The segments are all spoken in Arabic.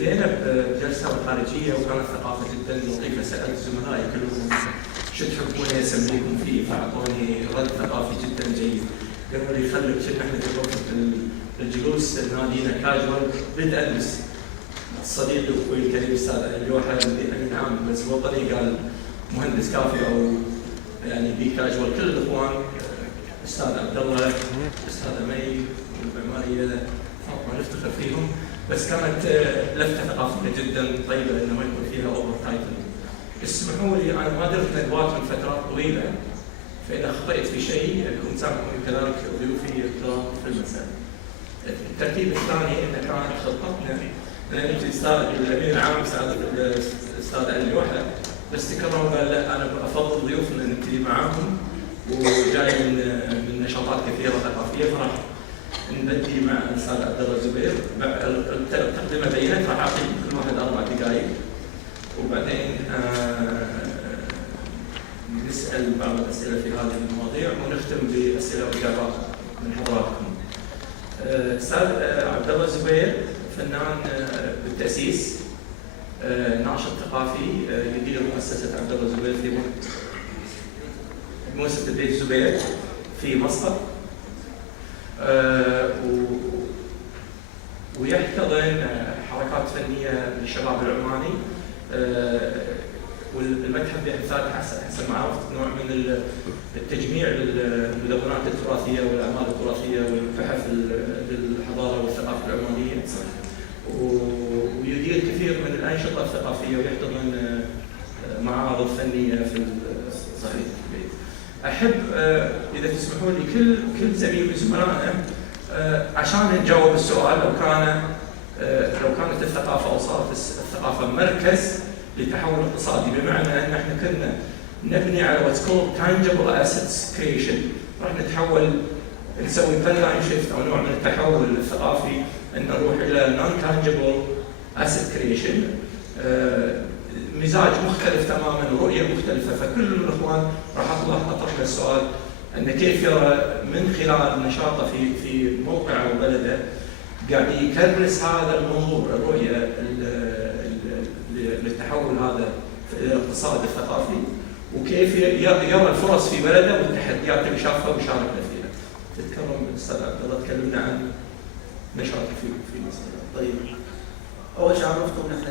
بدينا بجلسة خارجية وكانت ثقافة جدا لطيفة. سألت زملائي كلهم شو تحبون اسميكم فيه، فأعطوني رد ثقافي جدا جيد. قالوا لي خليك كنا احنا في غرفة الجلوس نادينا كاجوال بدءا بس. صديقي واخوي الكريم استاذ اللوحة أي نعم بس وطني، قال مهندس كافي او يعني بي كاجوال. كل الاخوان استاذ عبد الله استاذ مي والمعماريه فاطمه نفتخر فيهم، بس كانت لفته ثقافيه جدا طيبه انه ما يكون فيها اوفر تايتل. اسمحوا لي انا ما درت ندوات من فترات طويله، فاذا اخطات في شيء كنت سامحوني كذلك ضيوفي الكرام في المساء. الترتيب الثاني ان كانت خطتنا لان الامين العام استاذ علي وحده، بس تكرم وقال لا انا افضل ضيوفنا نبتدي معاهم وجاي من نشاطات كثيره ثقافيه، فراح نبدي مع الاستاذ عبد الله الزبير. التقدمه بينت راح اعطي كل واحد 4 دقائق وبعدين نسال بعض الاسئله في هذه المواضيع ونختم باسئله واجابات من حضراتكم. الاستاذ عبد الله الزبير فنان بالتاسيس، ناشط ثقافي، يدير مؤسسه عبد الله الزبير في مؤسسه بيت الزبير في مسقط، ويحتضن حركات فنيه للشباب العماني، والمتحف بحثات حسب ما عرفت نوع من التجميع للمدونات التراثيه والاعمال التراثيه والبحث للحضاره والثقافه العمانيه، ويدير كثير من الانشطه الثقافيه ويحتضن معارض فنيه في صحيح البيت. احب اذا تسمحوا لي كل زميل من زملائنا عشان نجاوب السؤال لو كانت الثقافه او صارت الثقافه مركز لتحول اقتصادي، بمعنى ان احنا كنا نبني على واتس كولد تانجبل اسيتس كريشن، راح نتحول نسوي بارادايم شيفت او نوع من التحول الثقافي ان نروح الى نون تانجبل اسيت كريشن، مزاج مختلف تماما ورؤيه مختلفه. فكل الاخوان راح اطرح له السؤال ان كيف يرى من خلال نشاطه في موقعه وبلده قاعد يكرس هذا المنظور الرؤيه للتحول هذا في الاقتصاد الثقافي، وكيف يرى الفرص في بلده والتحديات اللي شافها وشاركنا فيها. تتكرم الاستاذ عبد الله تكلمنا عن نشاطك في مصر. طيب، اول شيء عرفتكم نحن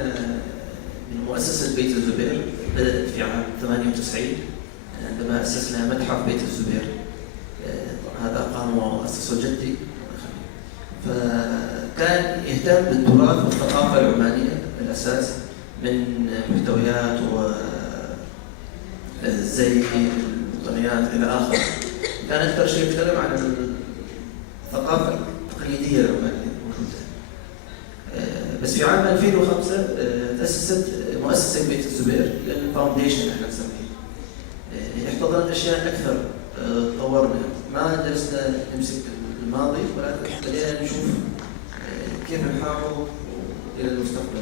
من مؤسسه بيت الزبير بدات في عام 98 عندما اسسنا متحف بيت الزبير. هذا قام واسسه جدي، فكان يهتم بالتراث والثقافه العمانيه بالاساس من محتويات وزي الوطنيات الى اخره. كان اكثر شيء يتكلم عن الثقافه التقليديه العمانيه موجوده. بس في عام 2005 تاسست مؤسسه بيت الزبير للفاونديشن احنا نسميه. احتضنت اشياء اكثر، طورنا، ما جلسنا نمسك الماضي ولكن بدينا نشوف كيف نحافظ الى المستقبل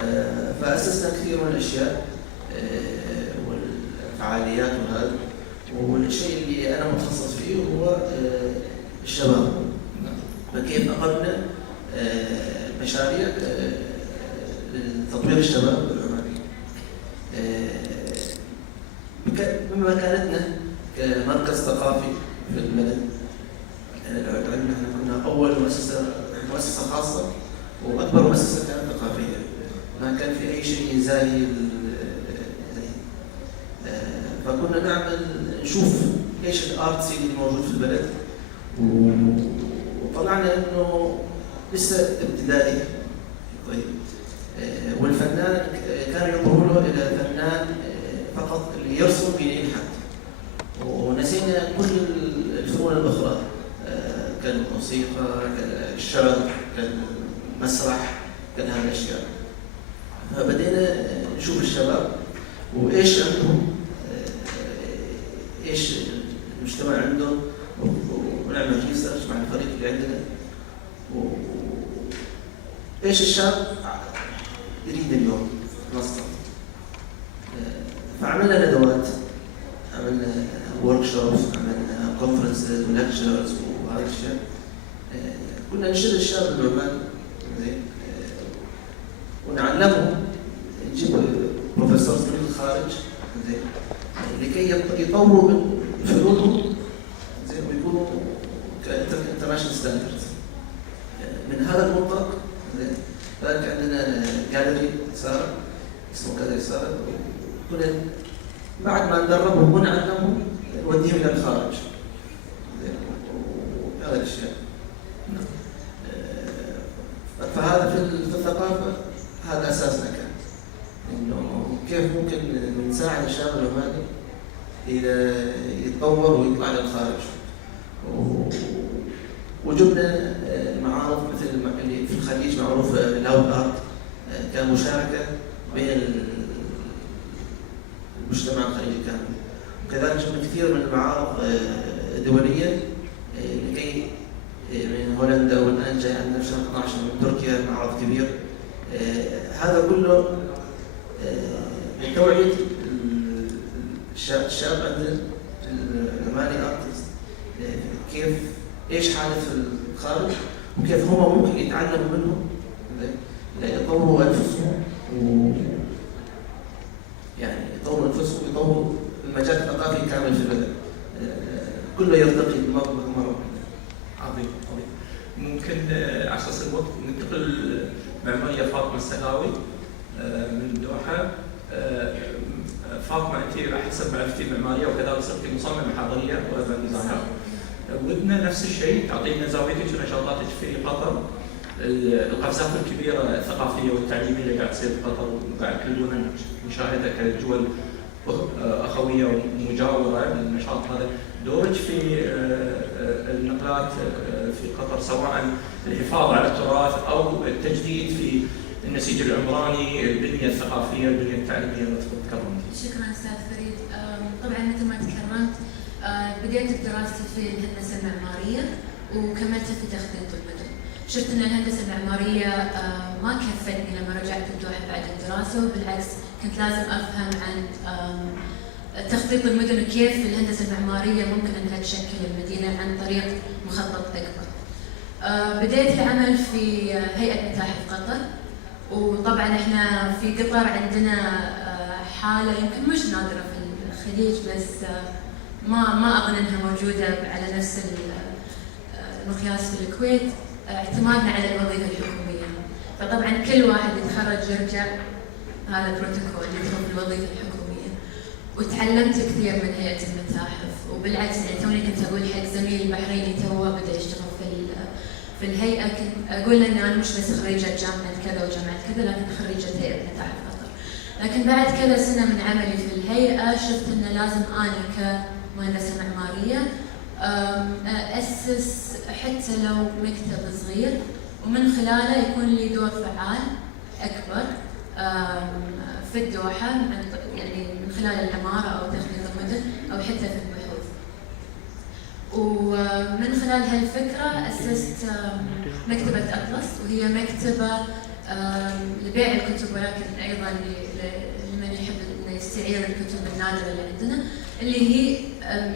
هذا. فاسسنا كثير من الاشياء والفعاليات وهذا، والشيء اللي انا متخصص فيه هو الشباب. فكيف اخذنا مشاريع لتطوير الشباب العماني بمكانتنا كمركز ثقافي في البلد. العلم احنا كنا اول مؤسسه خاصه واكبر مؤسسه كانت ثقافيه، ما كان في اي شيء يزاهي فكنا نعمل نشوف ايش الارت سين اللي موجود في البلد، وطلعنا انه لسه ابتدائي. طيب، والفنان كان ينظروا له الى فنان فقط اللي يرسم ينحت، ونسينا كل الفنون الاخرى، كالموسيقى، كالشعر، كالمسرح، كهذه الاشياء. فبدينا نشوف الشباب وايش عندهم، ايش المجتمع عنده، ونعمل ريسيرش مع الفريق اللي عندنا، ايش الشاب يريد اليوم في مصر. فعملنا ندوات، عملنا ورك شوبس، عملنا كونفرنسز ولكتشرز وهذه الاشياء. كنا نشد الشاب العماني ونعلمهم، نجيب بروفيسورز من الخارج زين لكي يطوروا من فنونهم زين ويكونوا كانترناشونال ستاندردز. من هذا المنطق زين ذلك عندنا جاليري سارة، اسمه جاليري سارة، كنا بعد ما ندربهم ونعلمهم نوديهم الى الخارج وهذا الاشياء. فهذا في الثقافه هذا اساسنا كان، انه كيف ممكن نساعد الشباب العماني الى يتطور ويطلع للخارج. وجبنا معارض مثل اللي في الخليج معروف لاود ارت كمشاركه بين المجتمع الخليجي كامل. وكذلك جبنا كثير من المعارض الدوليه لكي من هولندا، والان جاي عندنا في شهر 12 من تركيا معرض كبير. هذا كله لتوعيه الشباب عندنا العماني ارتست كيف ايش حادث في الخارج وكيف هم ممكن يتعلموا منهم ليطوروا انفسهم يعني يطوروا انفسهم ويطوروا المجال الثقافي كامل في البلد كله يرتقي مرة. عظيم. ممكن على اساس الوقت ننتقل مع مية فاطمة السلاوي من الدوحة. فاطمة انت على حسب معرفتي معمارية وكذلك صرتي مصممة حضرية وأربان ديزاينر. ودنا نفس الشيء تعطينا زاويتك ونشاطاتك في قطر، القفزات الكبيرة الثقافية والتعليمية اللي قاعد تصير في قطر وقاعد كلنا نشاهدها كدول أخوية ومجاورة للنشاط هذا. دورك في النقلات في قطر سواء الحفاظ على التراث أو التجديد في النسيج العمراني، البنية الثقافية، البنية التعليمية اللي تكرمتي. شكرا أستاذ فريد. طبعا مثل ما تكرمت بديت دراستي في الهندسة المعمارية وكملت في تخطيط المدن. شفت أن الهندسة المعمارية ما كفتني لما رجعت الدوحة بعد الدراسة، وبالعكس كنت لازم أفهم عن تخطيط المدن وكيف الهندسة المعمارية ممكن أنها تشكل المدينة عن طريق مخطط أكبر. بديت العمل في هيئة متاحف قطر، وطبعا احنا في قطر عندنا حالة يمكن مش نادرة في الخليج، بس ما أظن أنها موجودة على نفس المقياس في الكويت، اعتمادنا على الوظيفة الحكومية. فطبعا كل واحد يتخرج يرجع هذا البروتوكول يدخل في الوظيفة الحكومية. وتعلمت كثير من هيئة المتاحف، وبالعكس يعني توني كنت أقول حق زميلي البحريني توه بدأ يشتغل في الهيئة، كنت أقول إن أنا مش بس خريجة جامعة كذا وجامعة كذا، لكن خريجة هيئة متاحف قطر. لكن بعد كذا سنة من عملي في الهيئة شفت إن لازم أنا كمهندسة معمارية أسس حتى لو مكتب صغير، ومن خلاله يكون لي دور فعال أكبر في الدوحة، يعني من خلال العمارة أو تخطيط المدن أو حتى في البحوث. ومن خلال هالفكرة أسست مكتبة أطلس، وهي مكتبة لبيع الكتب ولكن أيضا لمن يحب أن يستعير الكتب النادرة اللي عندنا، اللي هي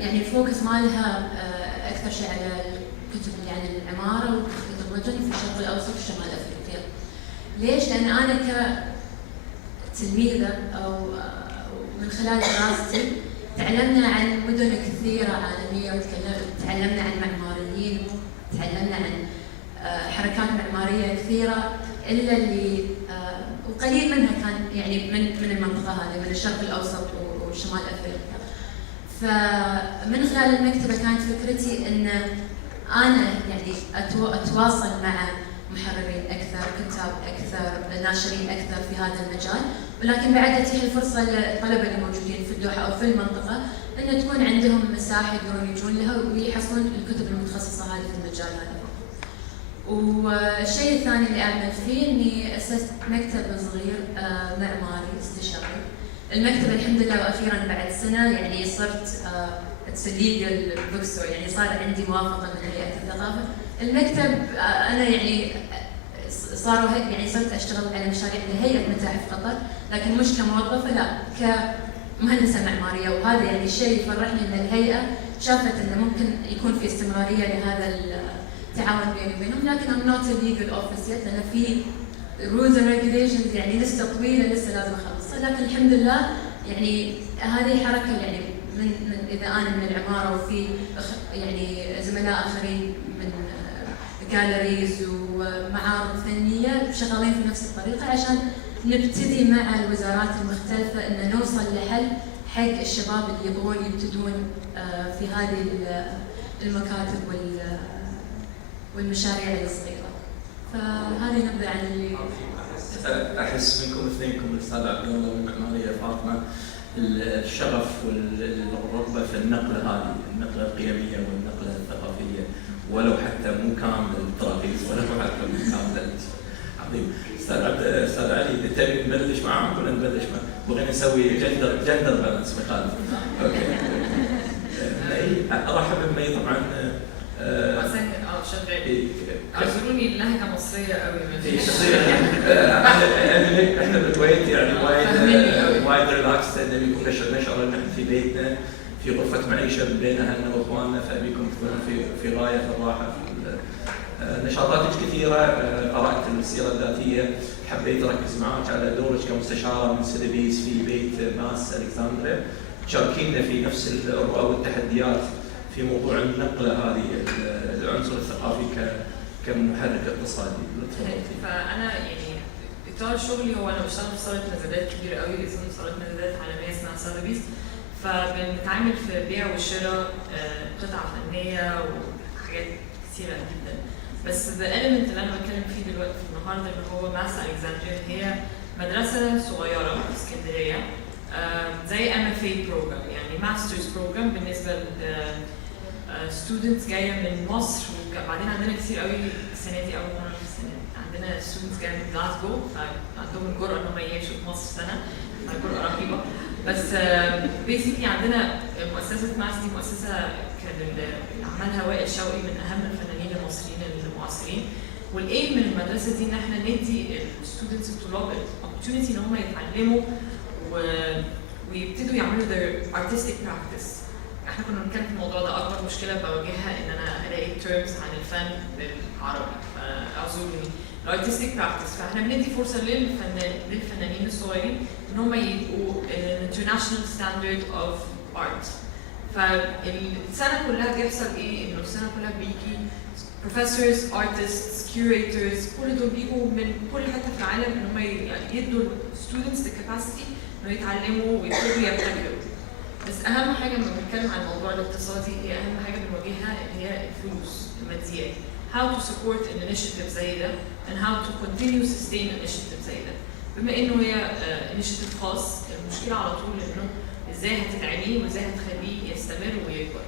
يعني الفوكس مالها أكثر شيء على الكتب اللي عن العمارة وتخطيط المدن في الشرق الأوسط وشمال أفريقيا. ليش؟ لأن أنا كتلميذة أو من خلال دراستي تعلمنا عن مدن كثيرة عالمية، وتعلمنا عن معماريين، تعلمنا عن حركات معمارية كثيرة، إلا اللي وقليل منها كان يعني من المنطقة هذه، من الشرق الأوسط وشمال أفريقيا. فمن خلال المكتبة كانت فكرتي إن أنا يعني أتواصل مع محررين أكثر، كتاب أكثر، ناشرين أكثر في هذا المجال، ولكن بعد أتيح الفرصة للطلبة اللي موجودين في الدوحة أو في المنطقة أن تكون عندهم مساحة يقدرون يجون لها ويحصلون الكتب المتخصصة هذه في المجال هذا. والشيء الثاني اللي أعمل فيه إني أسست مكتب صغير معماري استشاري. المكتبة الحمد لله وأخيراً بعد سنة يعني صرت legal bookstore، يعني صار عندي موافقة من هيئة الثقافة. المكتب أنا يعني صرت أشتغل على مشاريع لهيئة متاحف قطر، لكن مش كموظفة، لا كمهندسة معمارية. وهذا يعني الشيء يفرحني إن الهيئة شافت إنه ممكن يكون في استمرارية لهذا التعاون بيني وبينهم، لكن I'm not a legal office yet، لأن في rules and regulations يعني لسه طويله لسه لازم اخلصها، لكن الحمد لله يعني هذه حركه يعني من اذا انا من العماره وفي يعني زملاء اخرين من جاليريز ومعارض فنيه شغالين في نفس الطريقه عشان نبتدي مع الوزارات المختلفه ان نوصل لحل حق الشباب اللي يبغون يبتدون في هذه المكاتب والمشاريع الصغيره. فهذه نبذه عن اللي احس منكم اثنينكم الاستاذ عبد الله والمعماريه فاطمه الشغف والرغبه في النقله هذه، النقله القيميه والنقله الثقافيه، ولو حتى مو كامل التراخيص ولو حتى مو كامل. عظيم. استاذ علي تبي نبلش معاك ولا نبلش معاك؟ بغينا نسوي جندر بالانس مخالف. اوكي. ارحب بمي طبعا. شغال. اعذروني اللهجه مصريه قوي احنا بالكويت يعني وايد ريلاكس لان يكون نشعر ان احنا في بيتنا في غرفه معيشه بين اهلنا واخواننا، فابيكم تكونون في غايه الراحه. نشاطاتك كثيره، قرات السيره الذاتيه، حبيت اركز معك على دورك كمستشاره من سيدبيس في بيت ماس الكسندريا، تشاركينا في نفس الرؤى والتحديات في موضوع النقله هذه العنصر الثقافي كمحرك اقتصادي. فانا يعني اطار شغلي هو انا بشتغل في صاله مزادات كبيره قوي اسمها صاله مزادات عالميه اسمها ساذبيس، فبنتعامل في البيع والشراء قطع فنيه وحاجات كثيره جدا. بس الاليمنت اللي انا بتكلم فيه دلوقتي النهارده اللي هو ماس الكسندريا هي مدرسه صغيره في اسكندريه زي MFA بروجرام يعني ماسترز بروجرام بالنسبه ستودنتس جايه من مصر، وبعدين عندنا كتير قوي السنه دي اول مره في السنه عندنا ستودنتس جايه من جلاسكو فعندهم الجرأه ان هم يعيشوا في مصر سنه، جرأه رهيبه. بس بيسيكلي عندنا مؤسسه ماس دي مؤسسه كان اللي عملها وائل شوقي من اهم الفنانين المصريين المعاصرين، والايم من المدرسه دي ان احنا ندي الستودنتس الطلاب الاوبورتيونيتي ان هم يتعلموا ويبتدوا يعملوا their artistic practice. احنا كنا بنتكلم في الموضوع ده، اكبر مشكله بواجهها ان انا الاقي terms عن الفن بالعربي، فاعذروني. الارتستيك براكتس، فاحنا بندي فرصه للفنانين الصغيرين ان هم يبقوا international standard of art. فالسنه كلها بيحصل ايه؟ انه السنه كلها بيجي professors, artists, curators، كل دول بيجوا من كل حته في العالم ان هم يدوا students the capacity انه يتعلموا ويبتدوا يبتكروا. بس اهم حاجه لما بنتكلم عن الموضوع الاقتصادي هي اهم حاجه بنواجهها اللي هي الفلوس الماديات. How to support an initiative زي ده and how to continue sustain an initiative زي ده. بما انه هي initiative خاص، المشكله على طول انه ازاي هتدعميه وازاي هتخليه يستمر ويكبر.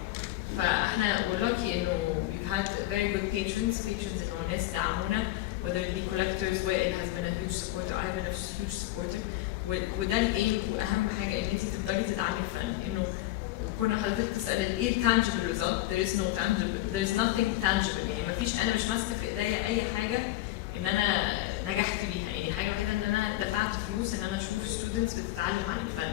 فاحنا we're lucky انه we've had very good patrons انه ناس دعمونا، whether it be collectors where it has been a huge supporter. I've been a huge supporter. وده الايم واهم حاجه ان انت تفضلي تدعمي الفن، انه كنا حضرتك تسال ايه التانجبل ريزلت؟ there is no tangible، there is nothing tangible، يعني مفيش، انا مش ماسكه في ايديا اي حاجه ان انا نجحت بيها، يعني حاجه وحيده ان انا دفعت فلوس ان انا اشوف ستودنتس بتتعلم عن الفن.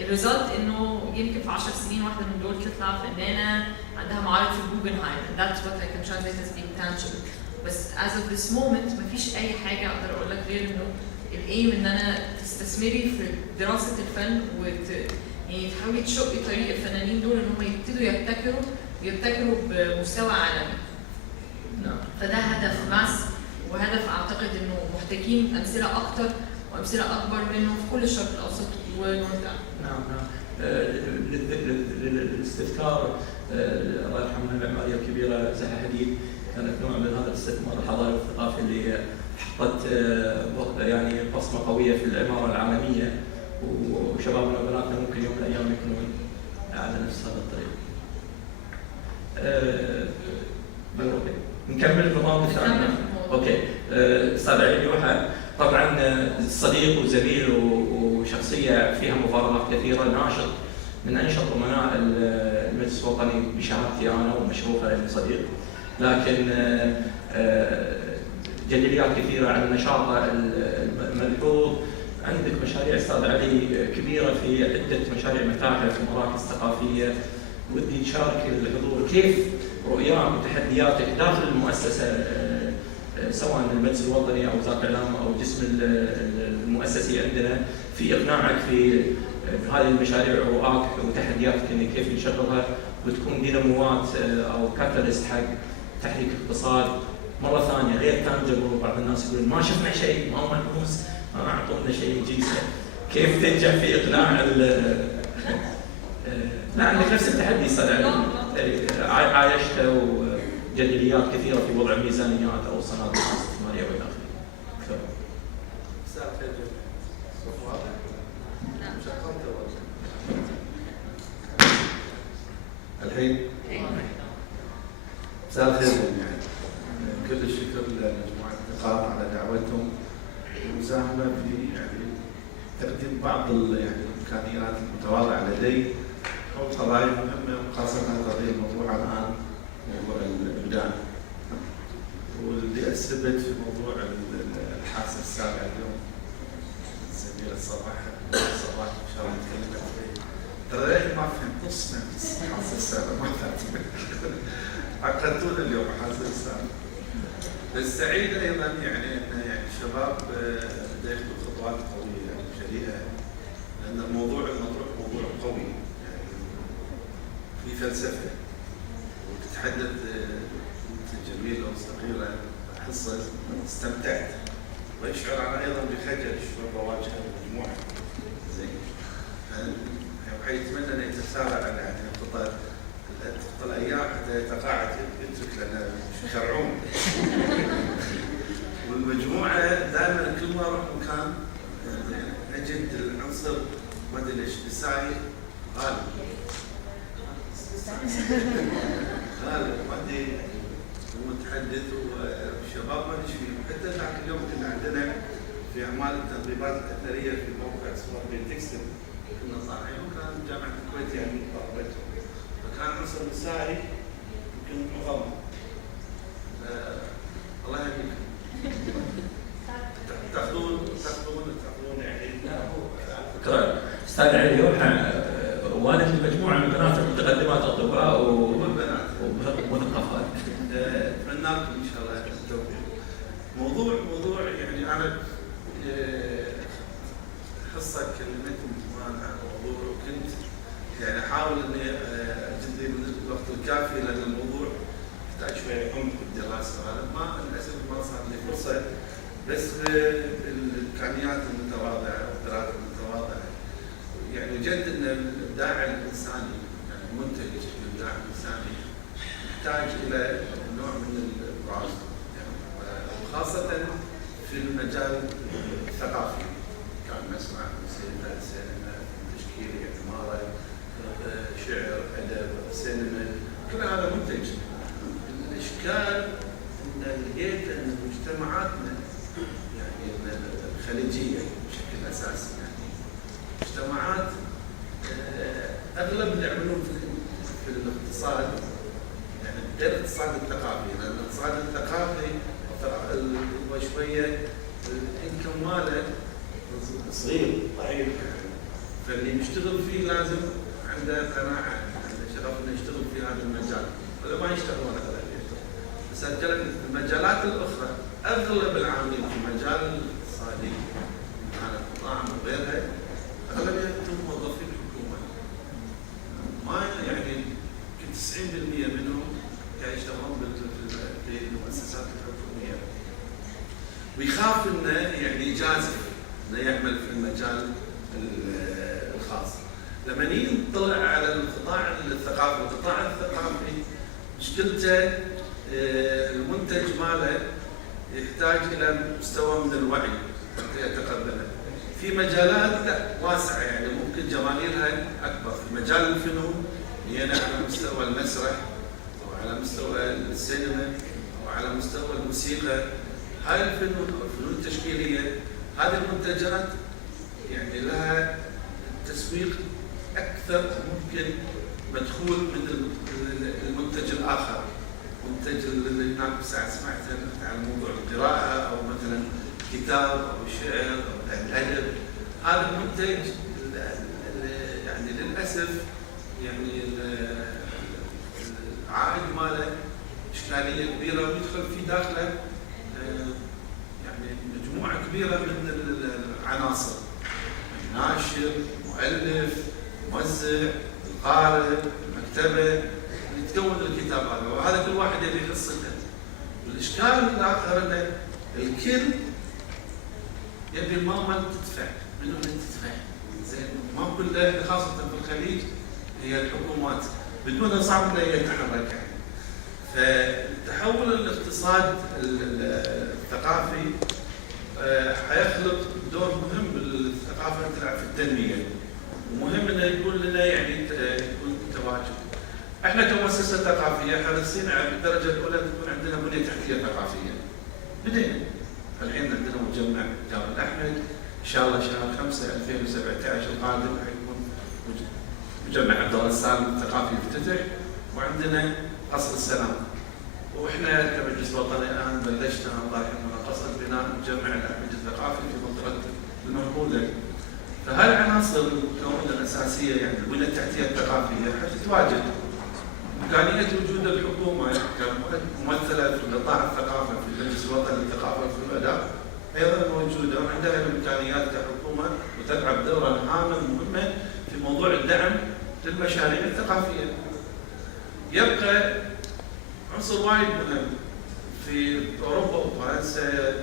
الريزلت انه يمكن في 10 سنين واحده من دول تطلع فنانه عندها معرض في الجوجنهايم، that's what I can translate as being tangible. بس as of this moment مفيش اي حاجه اقدر اقول لك غير انه الايم ان انا تستثمري في دراسه الفن يعني تحاولي تشقي طريق الفنانين دول ان هم يبتدوا يبتكروا بمستوى عالمي. نعم. فده هدف ماس، وهدف اعتقد انه محتاجين امثله اكتر وامثله اكبر منه في كل الشرق الاوسط ونورث. نعم. للاستذكار الله يرحمها المعماريه الكبيره زها حديد، كانت نوع من هذا الاستثمار الحضاري والثقافي اللي حطت يعني بصمه قويه في العماره العالميه، وشبابنا وبناتنا ممكن يوم من الايام يكونون على نفس هذا الطريق. نكمل النظام الثاني. اوكي. استاذ علي لوحه طبعا صديق وزميل وشخصيه فيها مفارقات كثيره، ناشط من انشط امناء المجلس الوطني بشهادتي انا ومشروفه لاني صديق، لكن جدليات كثيره عن نشاطه الملحوظ. عندك مشاريع استاذ علي كبيره في عده مشاريع متاحف ومراكز ثقافيه، ودي تشارك الحضور كيف رؤياك وتحدياتك داخل المؤسسه سواء المجلس الوطني او وزاره الاعلام او الجسم المؤسسي عندنا في اقناعك في هذه المشاريع ورؤاك وتحدياتك ان كيف نشغلها وتكون ديناموات او كاتاليست حق تحريك اقتصاد مره ثانيه غير تانجبل. بعض الناس يقولون ما شفنا شيء، ما ملموس، ما اعطونا شيء جيسه. كيف تنجح في اقناع لا عندك نفس التحدي صار عايشته وجدليات كثيره في وضع ميزانيات او صناديق استثماريه والى اخره. الحين مساء الخير جميعا. كل الشكر لمجموعة النقاط على دعوتهم والمساهمة في تقديم بعض الإمكانيات المتواضعة لدي حول قضايا مهمة، وخاصة قضية الموضوع الآن موضوع الإبداع، واللي أثبت في موضوع الحادثة السابعة اليوم سمير الصباح إن شاء الله نتكلم عنه. ترى ما فهمت نص من الحادثة السابعة، ما فهمت عقدتونا اليوم حادثة السابعة. بس سعيد أيضا أن الشباب بدأ ياخذوا خطوات قوية جريئة، لأن الموضوع المطروح موضوع قوي في فلسفة، وتتحدث جميلة وصغيرة حصة استمتعت، ويشعر أنا أيضا بخجل شلون بواجه المجموعة. زين وحيتمنى أن يتسارع على الخطة الأيام حتى يتقاعد يترك لنا يشرعون. والمجموعة دائما كل ما أروح مكان أجد العنصر ما أدري ليش نسائي غالب ما أدري متحدث والشباب ما أدري فيهم. حتى ذاك اليوم كنا عندنا في أعمال التدريبات الأثرية في موقع اسمه بيت تكستل، كنا طالعين وكان جامعة الكويت طلبتهم، فكان عنصر نسائي يمكن مغمض. الله يهديكم. تاخذون فكرة استاذ علي اليوم والد المجموعه من بنات المتقدمات اطباء ومثقفات. اتمنى لكم ان شاء الله التوفيق. موضوع انا حصه كلمتهم زمان عن الموضوع، وكنت احاول اني اجد لي من الوقت الكافي، لان الموضوع يحتاج شويه عمق بالدراسه، وهذا للاسف ما صار لي فرصه. بس بالامكانيات المتواضعه والقدرات المتواضعه وجد ان الابداع الانساني منتج الابداع الانساني يحتاج الى نوع من الابراز، وخاصه في المجال الثقافي. كان نسمع موسيقى، سينما، تشكيل، عماره، شعر، ادب، سينما، كل هذا منتج. الاشكال ان لقيت ان مجتمعاتنا الخليجيه بشكل اساسي مجتمعات اغلب اللي يعملون في الاقتصاد غير الاقتصاد الثقافي، لان الاقتصاد الثقافي هو شويه الانكم ماله صغير ضعيف، فاللي يشتغل فيه لازم عنده قناعه، عنده شغف انه يشتغل في هذا المجال، ولا ما يشتغل ولا غير يشتغل. بس اتكلم المجالات الاخرى اغلب العاملين في مجال الاقتصادي كانت مطاعم وغيرها اغلبيتهم موظفين الحكومه. ما يمكن 90% منهم يشتغلون في المؤسسات الحكوميه. ويخاف انه يجازف انه يعمل في المجال الخاص. لما نيجي نطلع على القطاع الثقافي، القطاع الثقافي مشكلته المنتج ماله يحتاج الى مستوى من الوعي حتى يتقبله. في مجالات واسعه ممكن جماهيرها اكبر، في مجال الفنون على مستوى المسرح او على مستوى السينما او على مستوى الموسيقى. هاي الفنون او الفنون التشكيليه هذه المنتجات لها تسويق اكثر، ممكن مدخول من المنتج الاخر. منتج اللي هناك ساعه سمعت عن موضوع القراءه او مثلا كتاب او شعر او الادب، هذا المنتج للاسف العائد ماله اشكاليه كبيره، ويدخل في داخله هذا كل واحد يبي حصته. والاشكال الاخر ان الكل يبي الماما تدفع، منو اللي تدفع؟ زين ما كله خاصه في الخليج هي الحكومات بدونها صعب انه يتحرك يعني. فتحول الاقتصاد الثقافي حيخلق دور مهم بالثقافه تلعب في التنميه، ومهم انه يكون لنا يعني يكون تواجد. احنا كمؤسسه ثقافيه حريصين على الدرجه الاولى تكون عندنا بنيه تحتيه ثقافيه. بدينا الحين عندنا مجمع جامع احمد ان شاء الله شهر 5 2017 القادم حيكون مجمع عبد الله السالم الثقافي يفتتح، وعندنا قصر السلام. واحنا كمجلس وطني الان بلشنا الله يرحمه قصد بناء مجمع الاحمد الثقافي في منطقه المنقوله. فهالعناصر الكون الاساسيه يعني البنيه التحتيه الثقافيه حتتواجد. امكانيه وجود الحكومه كممثله في قطاع الثقافه في المجلس الوطني للثقافه والاداب ايضا موجوده، وعندها الامكانيات كحكومه وتلعب دورا هاما مهما في موضوع الدعم للمشاريع الثقافيه. يبقى عنصر وايد مهم في اوروبا وفرنسا.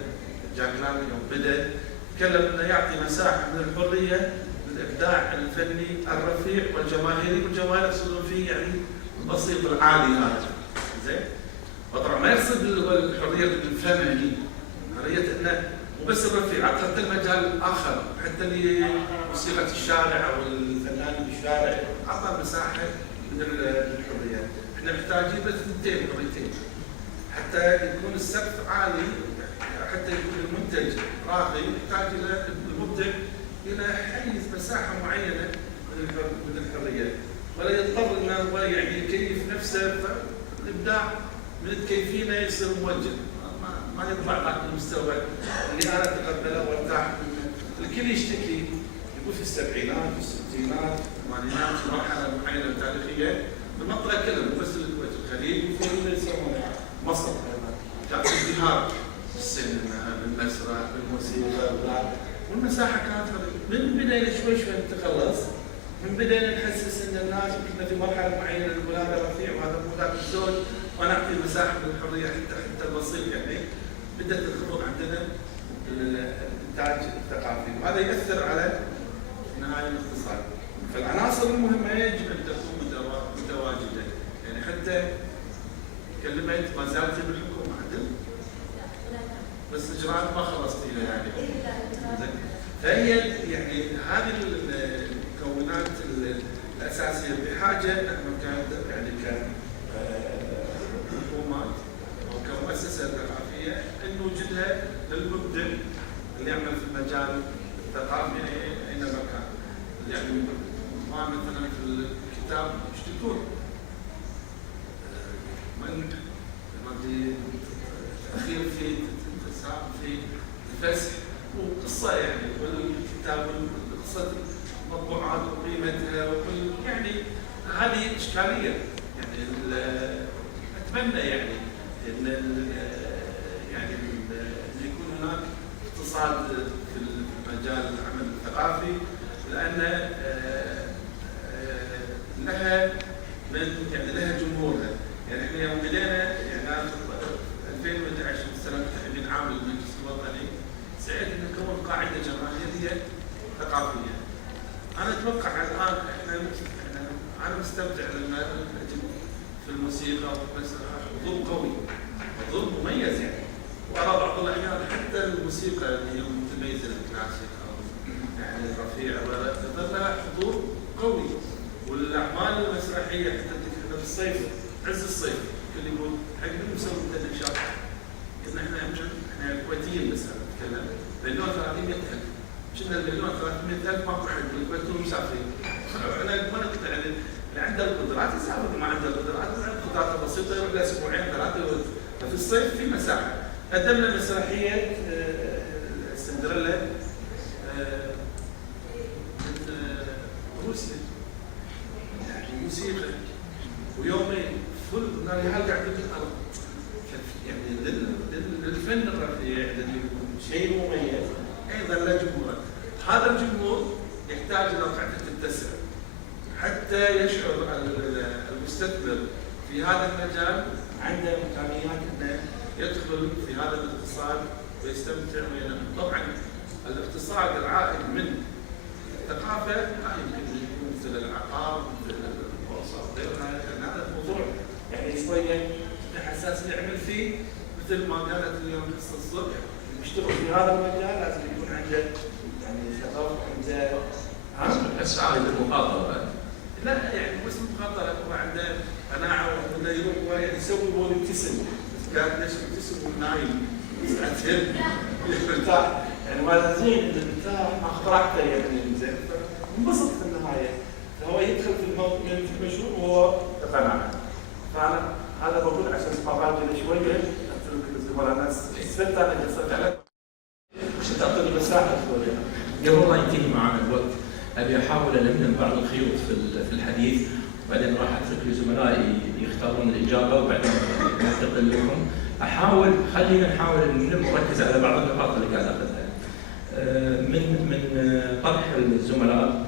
جاك لاند يوم بدا تكلم انه يعطي مساحه من الحريه للابداع الفني الرفيع والجماهيري، والجماهير يقصدون فيه يعني البسيط العالي هذا. زين؟ وطبعا ما يقصد الحريه الفنيه، حريه انه مو بس الرفيع، حتى المجال الاخر، حتى اللي موسيقى الشارع او الفنان بالشارع اعطى مساحه من الحريه. احنا محتاجين بس اثنتين حريتين حتى يكون السقف عالي، حتى يكون المنتج راقي يحتاج الى المبدع الى حيز مساحه معينه من الحريه، ولا يضطر انه يعني يكيف نفسه. فالابداع من تكيفينه يصير موجه، ما يطلع ذاك المستوى اللي انا اتقبله وارتاح منه. الكل يشتكي يقول في السبعينات والستينات والثمانينات في مرحله معينه تاريخيه بالمنطقه كلها مو بس الكويت الخليج وفي اللي يسمونه مصر كان ازدهار بالسينما بالمسرح بالموسيقى والمساحه كانت من بدينا شوي نتخلص، من بدينا نحسس ان الناس كنا في مرحله معينه نقول هذا رفيع وهذا مو ذاك الزوج ونعطي مساحه من الحريه حتى البسيط يعني بدات تنخفض عندنا الانتاج الثقافي، وهذا ياثر على نهايه الاقتصاد. فالعناصر المهمه يجب ان تكون متواجده، يعني حتى كلمت ما زالت بالحكومه عدل بس اجراءات ما خلصت فيها يعني. فهي يعني هذه المكونات الاساسيه بحاجه نحن يعني كحكومات او كمؤسسه ثقافيه ان نوجدها للمبدع اللي يعمل في المجال الثقافي اينما كان. يعني ما مثلا في الكتاب يشتكون من تاخير في الفسح وقصه يعني والكتاب قصه المطبوعات وقيمتها وكل يعني هذه اشكاليه. يعني اتمنى يعني ان يعني يكون هناك اقتصاد في مجال العمل الثقافي، لان لها من يعني لها جمهورها. يعني احنا يوم بدينا يعني 2011 السنه التحديد عام المجلس الوطني سعيت ان نكون قاعده جماهيريه ثقافيه. انا اتوقع الان انا مستمتع لما اجد في الموسيقى والمسرح حضور قوي، حضور مميز يعني. وارى بعض الاحيان حتى الموسيقى اللي هي متميزه الكلاسيك او يعني الرفيع يظل لها حضور قوي. والاعمال المسرحيه حتى في الصيف عز الصيف كل يقول حق من نسوي نشاط. ان احنا الكويتيين بس نتكلم مليون 300,000 كنا المليون 300,000 ماكو حد بالكويت كلهم مسافرين. احنا ما نقدر يعني اللي عنده القدرات يسافر، ما عنده القدرات قدراته بسيطه يروح له اسبوعين ثلاثه. ففي الصيف في مساحه. قدمنا مسرحيه سندريلا من روسيا يعني موسيقى ويومين فل هل قاعدين في الارض يعني للفن الرفيع شيء مميز ايضا له جمهوره. هذا الجمهور يحتاج الى قاعده تتسع حتى يشعر المستثمر في هذا المجال عن يدخل في هذا الاقتصاد ويستمتع وينام. طبعا الاقتصاد العائد من الثقافه ما يمكن يكون مثل العقار مثل البورصه وغيرها، لان هذا الموضوع يعني شويه حساس نعمل فيه. مثل ما قالت اليوم قصه الصبح، يشتغل في هذا المجال لازم يكون عنده يعني ثقافه، عنده اسعار المخاطره. لا يعني مش مخاطره، هو عنده قناعه وانه يروح واحد يسوي هو يبتسم، بس قال ليش يبتسم ونايم ساعتين يرتاح، يعني ما زين الارتاح ماخذ راحته يعني زين، انبسط في النهايه، فهو يدخل في المشروع وهو قناعه. فانا هذا بقول عشان ما باجي شويه اترك الزملاء الناس استفدت انا قصرت عليك مش تعطيني مساحه شويه. قبل ما ينتهي معنا الوقت ابي احاول الم بعض الخيوط في الحديث، وبعدين راح اترك لزملائي يختارون الاجابه وبعدين انتقل لكم. خلينا نحاول نركز على بعض النقاط اللي قاعد اخذها من طرح الزملاء.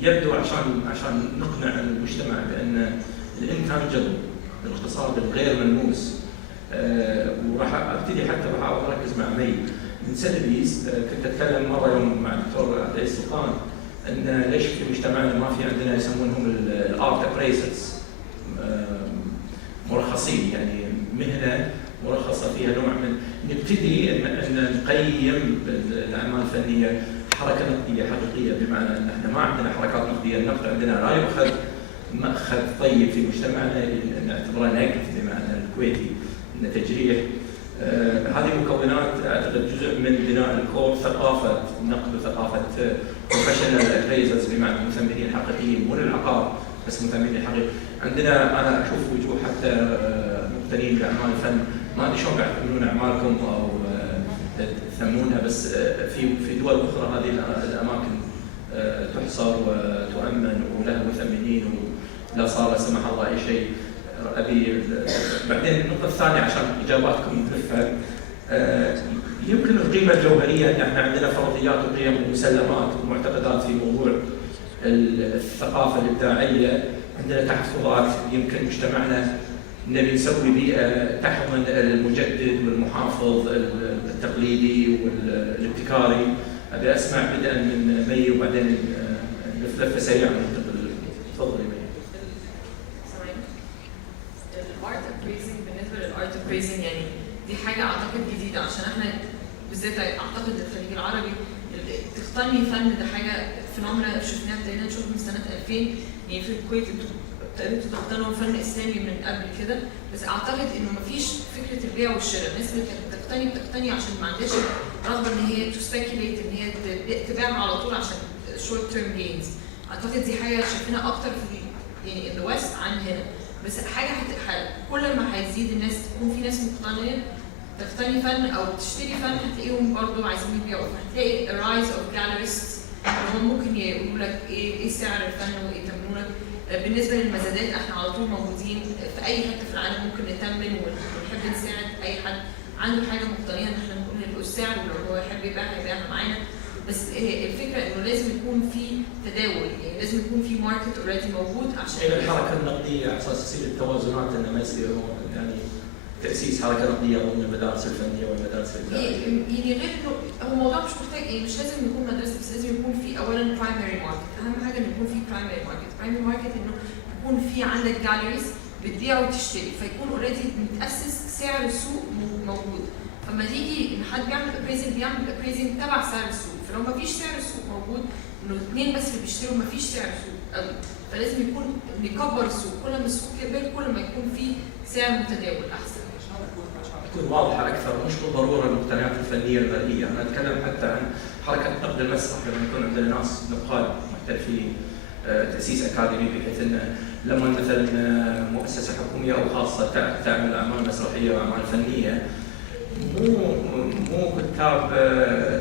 يبدو عشان نقنع المجتمع بان الانتانجبل، الاقتصاد الغير ملموس، وراح ابتدي حتى بحاول اركز مع مي من سيلبيز. كنت اتكلم مره يوم مع الدكتور عبد العزيز سلطان ان ليش في مجتمعنا ما في عندنا يسمونهم الارت ابريزرز، مرخصين، يعني مهنه مرخصه فيها نوع من نبتدي ان نقيم الاعمال الفنيه حركه نقديه حقيقيه، بمعنى ان احنا ما عندنا حركات نقديه، النقد عندنا لا يؤخذ مأخذ طيب في مجتمعنا نعتبره نقد بمعنى الكويتي انه تجريح. هذه مكونات اعتقد جزء من بناء الكور، ثقافه نقد وثقافه بروفيشنال ادفايزرز بمعنى مثمرين حقيقيين، مو للعقار بس مثمرين حقيقيين. عندنا انا اشوف وجوه حتى مقتنين باعمال الفن، ما ادري شلون قاعد تكملون اعمالكم او تثمنونها، بس في دول اخرى هذه الاماكن تحصر وتؤمن ولها مثمنين، ولا صار لا سمح الله اي شيء. ابي بعدين النقطه الثانيه عشان اجاباتكم نلفها، يمكن القيمه الجوهريه ان احنا عندنا فرضيات وقيم ومسلمات ومعتقدات في موضوع الثقافه الابداعيه، عندنا تحفظات. يمكن مجتمعنا نبي نسوي بيئه تحضن المجدد والمحافظ التقليدي والابتكاري. ابي اسمع بدءا من مي وبعدين لفه سريعه ننتقل. تفضلي مي. الارت ابريزنج، بالنسبه للارت ابريزنج يعني دي حاجه اعتقد جديده، عشان احنا بالذات اعتقد الخليج العربي تقتني فن ده حاجه فينومينا شفناها، ابتدينا نشوف من سنه 2000. يعني في الكويت ابتدوا تقتنوا فن اسلامي من قبل كده، بس اعتقد انه مفيش فكره البيع والشراء. الناس اللي كانت بتقتني عشان ما عندهاش رغبه ان هي تو سبيكيوليت، ان هي تبيع على طول عشان شورت تيرم جينز. اعتقد دي حاجه شايفينها اكتر في يعني ان ويست عن هنا، بس حاجه كل ما هيزيد الناس تكون في ناس مقتنيه تقتني فن او تشتري فن، هتلاقيهم برضه عايزين يبيعوا. هتلاقي الرايز اوف جاليريست اللي هم ممكن يقولوا لك ايه سعر الفن وايه ثمنه. بالنسبه للمزادات احنا على طول موجودين في اي حته في العالم، ممكن نتمن ونحب نساعد اي حد عنده حاجه مقتنيه ان احنا نكون له السعر، ولو هو يحب يبيعها يبيعها معانا. بس الفكره انه لازم يكون في تداول، يعني لازم يكون في ماركت اوريدي موجود عشان الحركه النقديه على اساس يصير التوازنات، انه ما يصير يعني تاسيس حركه نقديه ضمن المدارس الفنيه والمدارس الابداعيه. يعني غير انه هو الموضوع مش محتاج، يعني مش لازم يكون مدرسه، بس لازم يكون في اولا برايمري ماركت. اهم حاجه انه يكون في برايمري ماركت. برايمري ماركت انه يكون في عندك جاليريز بتبيع وتشتري، فيكون اوريدي متاسس سعر السوق موجود. فلما تيجي ان حد بيعمل ابريزنج تبع سعر السوق، فلو ما فيش سعر السوق موجود، انه اثنين بس اللي بيشتروا ما فيش سعر سوق قوي، فلازم يكون نكبر السوق. كل ما السوق كبر كل ما يكون في سعر متداول احسن، تكون واضحه اكثر، مش بالضروره المقتنيات الفنيه المرئيه. انا اتكلم حتى عن حركه نقد المسرح، لما يكون عندنا ناس نقاد محترفين، تاسيس اكاديمي، بحيث انه لما مثلا مؤسسه حكوميه او خاصه تعمل اعمال مسرحيه واعمال فنيه، مو كتاب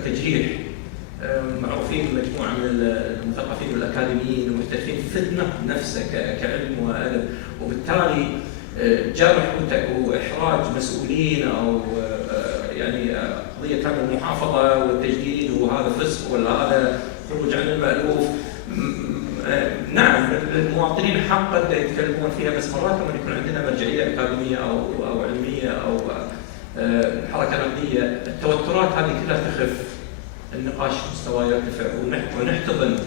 تجريح، معروفين مجموعه من المثقفين والاكاديميين ومحترفين في النقد نفسه كعلم وادب، وبالتالي جرح واحراج مسؤولين او يعني قضيه كانت المحافظه والتجديد وهذا فسق ولا هذا خروج عن المألوف. نعم المواطنين حقا يتكلمون فيها، بس مرات لما يكون عندنا مرجعيه اكاديميه او علميه او حركه نقديه، التوترات هذه كلها تخف، النقاش مستواه يرتفع، ونحتضن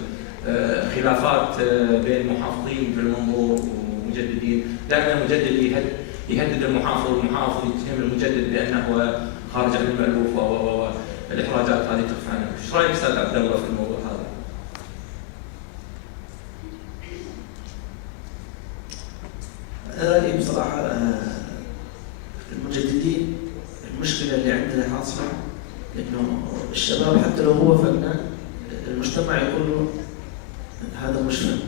خلافات بين المحافظين في المنظور ومجددين. دائما المجدد يهدد المحافظ، والمحافظ يتهم المجدد بانه خارج عن المألوف، والاحراجات هذه تخفى عنه. ايش رايك استاذ عبد الله في الموضوع هذا؟ أنا رأيي بصراحة المجددين المشكلة اللي عندنا حاصلة إنه الشباب حتى لو هو فنان المجتمع يقول له هذا مش فن.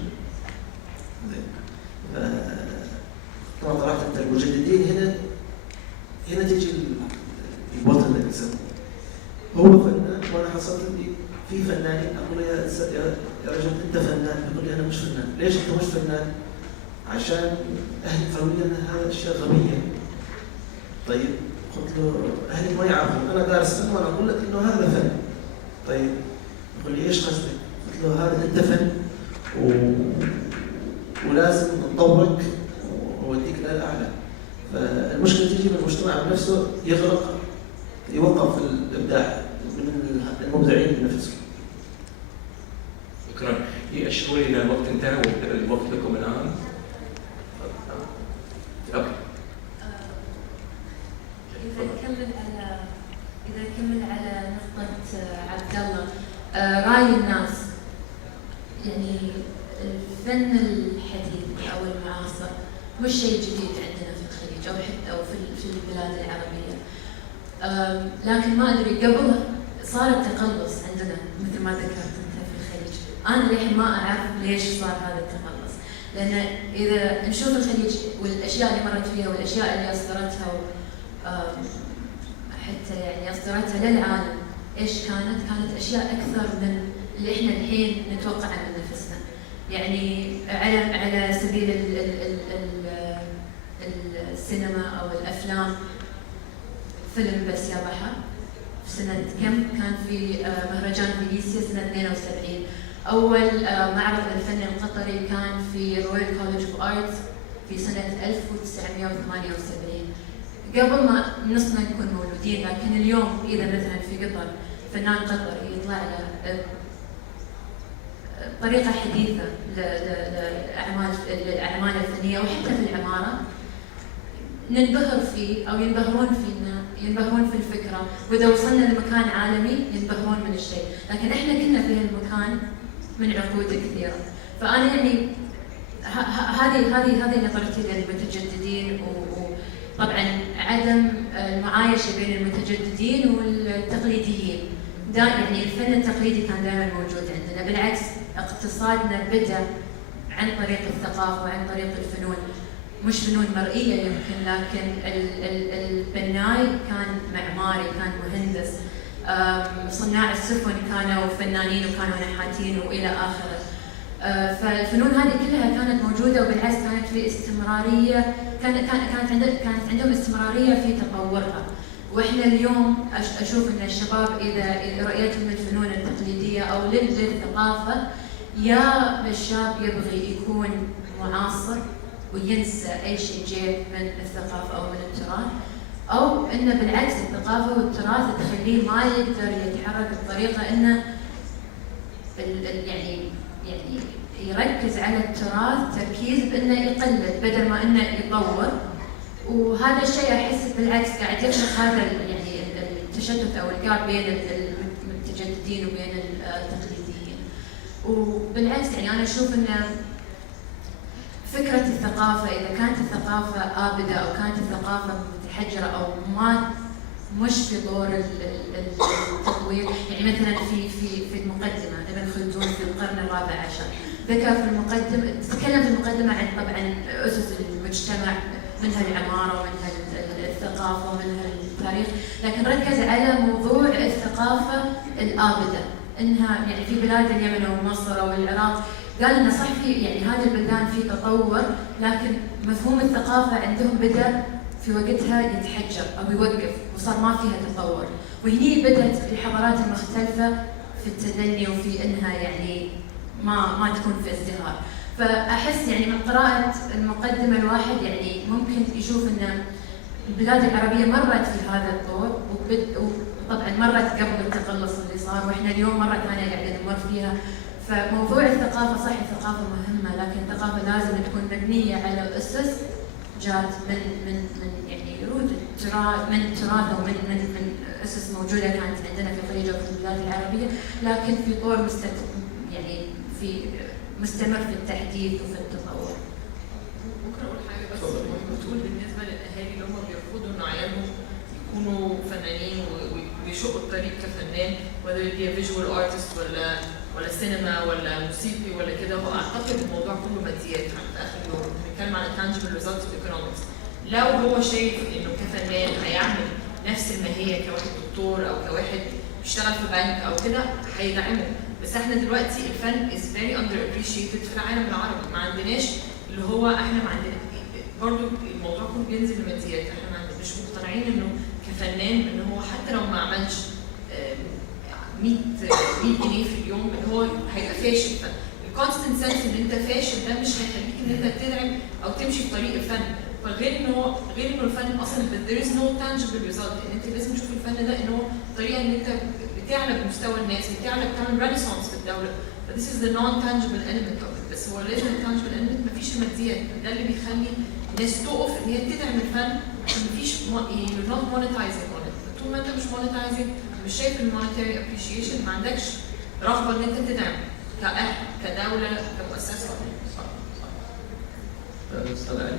طبعا طلعت أنت المجددين هنا تيجي الوطن اللي بيسموه هو فنان، وأنا حصلت لي في فنانين أقول له يا رجل أنت فنان، يقول لي أنا مش فنان. ليش أنت مش فنان؟ عشان أهلي قالوا لي أن هذا أشياء غبية. طيب قلت له أهلي ما يعرفون أنا دارس فن وأنا أقول لك إنه هذا فن. طيب يقول لي إيش قصدك؟ قلت له هذا أنت فن ولازم نطورك وأوديك للأعلى. فالمشكلة تيجي من المجتمع بنفسه يغرق، يوقف الإبداع من المبدعين بنفسهم. شكرا. يأشروا لي ان الوقت انتهى والوقت لكم الان. اوكي. إذا نكمل على نقطة عبد الله، رأي الناس، يعني الفن الحديث أو المعاصر مش شيء جديد عندنا في الخليج أو حتى أو في البلاد العربية، لكن ما أدري قبل صار التقلص عندنا مثل ما ذكرت أنت في الخليج. أنا للحين ما أعرف ليش صار هذا التقلص، لأن إذا نشوف الخليج والأشياء اللي مرت فيها والأشياء اللي أصدرتها حتى يعني أصدرتها للعالم، إيش كانت أشياء أكثر من اللي إحنا الحين نتوقعها من نفسنا. يعني على سبيل السينما أو الأفلام، فيلم بس يا بحر سنة كم كان في مهرجان فينيسيا سنة 72. أول معرض للفن القطري كان في رويال كوليدج اوف آرتس في سنة 1978. قبل ما نصنا نكون مولودين، لكن اليوم إذا مثلا في قطر فنان قطري يطلع له طريقة حديثة للأعمال الفنية وحتى في العمارة، ننبهر فيه أو ينبهرون فينا، ينبهرون في الفكرة، وإذا وصلنا لمكان عالمي ينبهرون من الشيء، لكن إحنا كنا في هالمكان من عقود كثيرة. فأنا يعني هذه نظرتي للمتجددين، وطبعا عدم المعايشة بين المتجددين والتقليديين. يعني الفن التقليدي كان دائما موجود عندنا، بالعكس اقتصادنا بدأ عن طريق الثقافة وعن طريق الفنون، مش فنون مرئية يمكن، لكن البناي كان معماري، كان مهندس، صناع السفن كانوا فنانين وكانوا نحاتين وإلى آخره. فالفنون هذه كلها كانت موجودة، وبالعكس كانت في استمرارية، كانت عندهم استمرارية في تطورها. واحنا اليوم اشوف ان الشباب اذا رأيتهم الفنون التقليدية او للثقافة، يا الشاب يبغي يكون معاصر وينسى اي شيء جاي من الثقافة او من التراث، او انه بالعكس الثقافة والتراث تخليه ما يقدر يتحرك بطريقة انه يعني يركز على التراث تركيز بانه يقلد بدل ما انه يطور. وهذا الشيء احس بالعكس قاعد يخلق هذا يعني التشتت او الجاب بين المتجددين وبين التقليديين. وبالعكس يعني انا اشوف ان فكره الثقافه، اذا كانت الثقافه آبدة او كانت الثقافه متحجره او ما مش في دور التطوير، يعني مثلا في المقدمه ابن خلدون في القرن الرابع عشر ذكر في المقدمه، تكلم في المقدمه عن طبعا اسس المجتمع، منها العمارة ومنها الثقافة ومنها التاريخ، لكن ركز على موضوع الثقافة الآبدة، إنها يعني في بلاد اليمن ومصر والعراق، قال إنه صح في يعني هذه البلدان في تطور، لكن مفهوم الثقافة عندهم بدأ في وقتها يتحجر أو يوقف وصار ما فيها تطور. وهني بدأت الحضارات المختلفة في التدني وفي إنها يعني ما تكون في ازدهار. فاحس يعني من قراءه المقدمه الواحد يعني ممكن يشوف ان البلاد العربيه مرت في هذا الطور، وطبعا مرت قبل التقلص اللي صار، واحنا اليوم مره ثانيه قاعدين نمر فيها. فموضوع الثقافه صح، الثقافه مهمه، لكن الثقافه لازم تكون مبنيه على اسس جات من يعني روت من تراث ومن اسس موجوده كانت عندنا في الخليج وفي البلاد العربيه، لكن في طور يعني في مستمر في التحديث وفي التطور. ممكن اقول حاجه بس بتقول بالنسبه للاهالي اللي هم بيرفضوا ان عيالهم يكونوا فنانين ويشقوا الطريق كفنان، whether it be a visual artist ولا سينما ولا موسيقي ولا كده. هو اعتقد الموضوع كله ماديات في اخر اليوم، بنتكلم عن tangible results of economics. لو هو شايف انه كفنان هيعمل نفس الماهيه كواحد دكتور او كواحد بيشتغل في بنك او كده هيدعمه. بس احنا دلوقتي الفن is very underappreciated في العالم العربي، ما عندناش اللي هو احنا ما عندنا برضه الموضوع كله بينزل لماديات. احنا مش مقتنعين انه كفنان ان هو حتى لو ما عملش 100 جنيه في اليوم ان هو هيبقى فاشل. فالكونستنت سنس ان انت فاشل ده مش هيخليك ان انت تدعم او تمشي في طريق الفن. فغير انه الفن اصلا there is no tangible result، ان انت لازم تشوف الفن ده ان هو طريقه ان انت بتعلى بمستوى الناس، بتعمل رينيسانس في الدوله. This is the non-tangible element of it. بس هو لازم التانجبل element مفيش الماديات، ده اللي بيخلي الناس تقف ان هي تدعم الفن عشان مفيش you're not monetizing on it. طول ما انت مش monetizing مش شايف المونetary appreciation ما عندكش رغبه ان انت تدعم كدوله كمؤسسه. استاذ علي